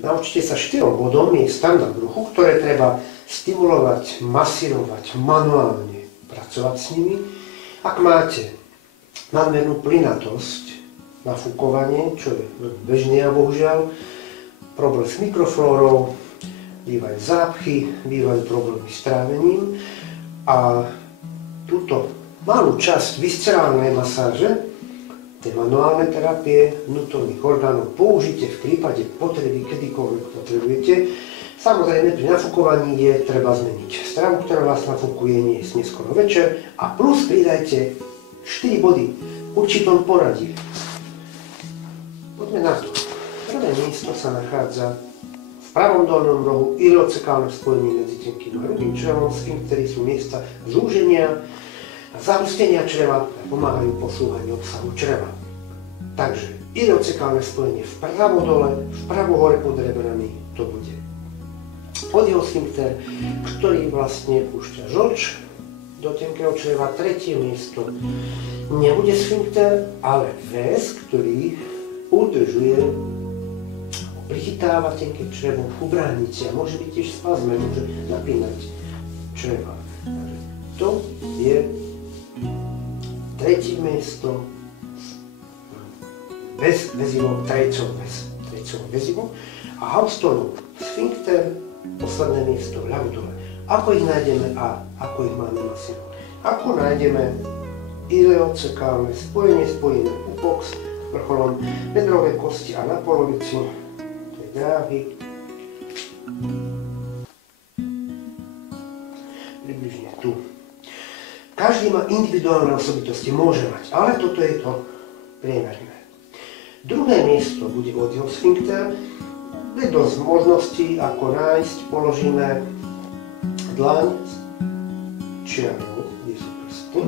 Naučte sa 4 bodom miestam na bruchu, ktoré treba stimulovať, masírovať, manuálne pracovať s nimi. Ak máte nadmernú plynatosť, nafúkovanie, čo je bežne a bohužiaľ, problém s mikroflórou, bývajú zápchy, bývajú problémy s trávením a túto malú časť viscerálnej masáže, tie manuálne terapie vnútorných orgánov použite v prípade potreby, kedykoľvek potrebujete. Samozrejme, pri nafúkovaní je treba zmeniť stravu, ktorá vás nafúkuje, nie je neskoro večer a plus pridajte 4 body v určitom poradí. Poďme na to. Prvé miesto sa nachádza v pravom dolnom rohu ileocekálne spojenie medzi tenkým a hrubým črevom, sfinktery sú miesta zúženia a zahustenia čreva a pomáhajú posúvaniu obsahu čreva. Takže ileocekálne spojenie vpravo dole, vpravo hore pod rebrami, to bude podiosfinkter, ktorý vlastne púšťa žlč do tenkého čreva. Tretie miesto nebude sfinkter, ale väz, ktorý udržuje, prichytáva tenké črevo v ubránici a môže byť tiež spazme, môže napínať čreva. Takže to je tretie miesto, väzivo, trejcové väzivo a Houstonov sfinkter, posledné miesto ľavo dole. Ako ich nájdeme a ako ich máme masírovať? Ako nájdeme ileocekálne spojenie, spojené pupox, vrcholom bedrovej kosti a na polovici tej dráhy. Približne tu. Každý má individuálne osobitosti, môže mať, ale toto je to priemerné. Druhé miesto bude odiosfinkter. Je dosť možností, ako nájsť. Položíme dlaň čiarou, kde sú prsty,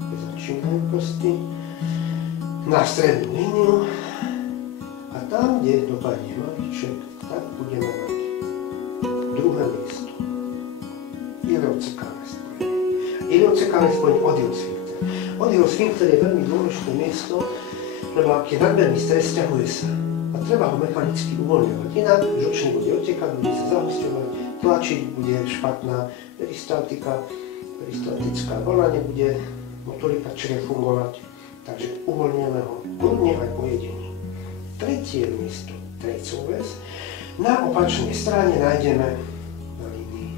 kde začínajú prsty, na strednú líniu a tam, kde dopadne malíček, tak budeme mať druhé miesto. Ileocekálne spojenie. Ileocekálne spojenie odiosfinkter. Odiosfinkter je veľmi dôležité miesto, lebo ak je nadmerný stres, sťahuje sa a treba ho mechanicky uvoľňovať. Inak žlčník bude odtekať, bude sa zahusťovať, tlačiť, bude špatná peristaltická vlna, nebude motorika črev fungovať. Takže uvoľňujeme ho kľudne aj po jedení. Tretie miesto, trejcov väz. Na opačnej strane nájdeme na línii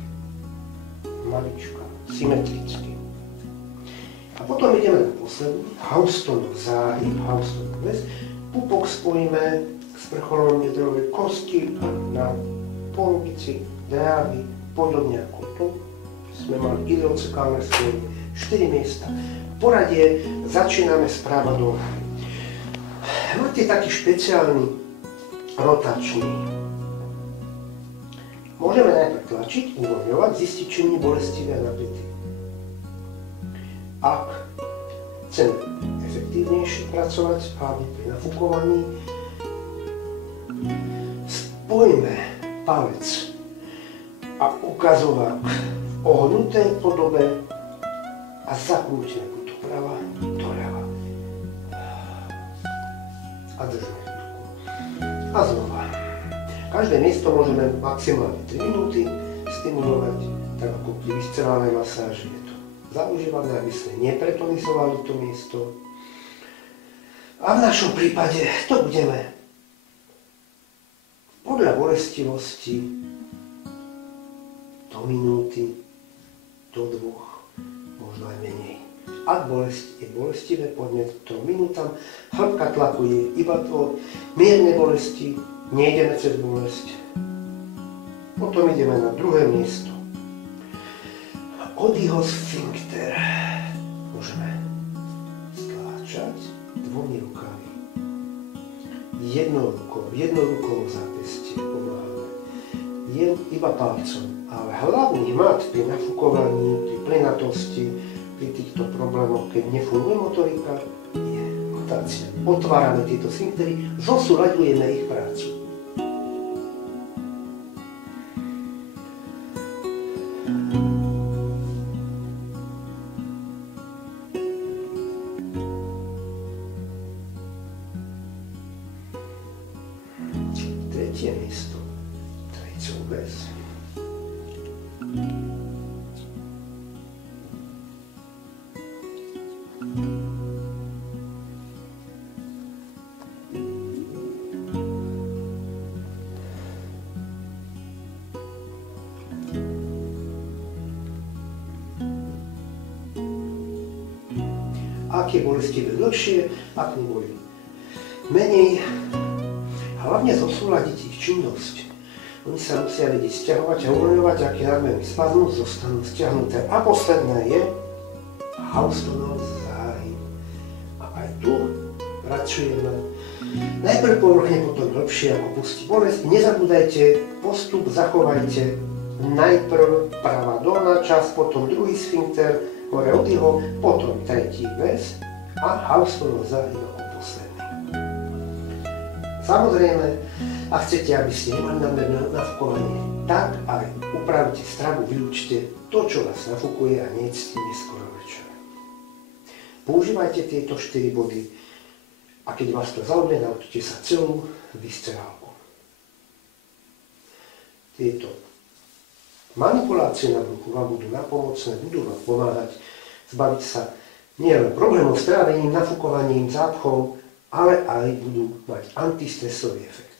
malička, symetricky. A potom ideme na posledný, Houstonov záhyb, Houstonov väz. Pupok spojíme s vrcholom bedrovej kosti a na polovici dráhy, podobne ako tu, sme mali ileocekálne spojenie, 4 miesta. Poradie začíname správa dole. Máte taký špeciálny rotačný. Môžeme najprv tlačiť, uvoľňovať, zistiť, či nie bolestivé a napätý. Ak chceme efektívnejšie pracovať hlavne pri nafúkovaní, spojíme palec a ukazovák v ohnutej podobe a zakrúťme buď doprava, doľava. A držme chvíľku. A znova. Každé miesto môžeme maximálne 3 minúty stimulovať, tak ako pri viscerálnej masáži je to zaužívané, aby sme nepretonizovali to miesto. A v našom prípade to budeme podľa bolestivosti do minúty, do 2, možno aj menej. Ak bolesť je bolestivé, poďme k 3 minútam. Hĺbka tlaku je iba to mierne bolesti, nejdeme cez bolesť. Potom ideme na druhé miesto. Odiosfinkter. Môžeme stláčať 2 rukami. Jednou rukou zápestie pomáhame. Iba palcom. Ale hlavný mat pri nafúkovaní, pri plynatosti, pri týchto problémoch, keď nefunguje motorika, je rotácia. Otvárame tieto sfinktery, zosúľaďujeme ich prácu. Tretie miesto. celú väz. Ak je bolestivé dlhšie, ak neboli menej, hlavne zosúľadiť ich činnosť. Oni sa musia vedieť sťahovať a uvoľňovať, ak je nadmerný spazmus, zostanú stiahnuté. A posledné je Houstonov záhyb. A aj tu pracujeme. Najprv povrchne, potom hĺbšie, ako pustí bolesť. Nezabúdajte, postup zachovajte. Najprv pravá dolná časť, potom druhý sfinkter, hore od jeho, potom tretí väz a Houstonov záhyb ako posledný. Samozrejme, ak chcete, aby ste nemali nadmerné nafúkovanie, tak aj upravte stravu, vylúčte to, čo vás nafúkuje a nejedzte neskoro večer. Používajte tieto 4 body a keď vás to zaujme, naučite sa celú viscerálku. Tieto manipulácie na bruchu vám budú napomocné, budú vám pomáhať zbaviť sa nielen problémov s trávením, nafúkovaním, zápchom, ale aj budú mať antistresový efekt.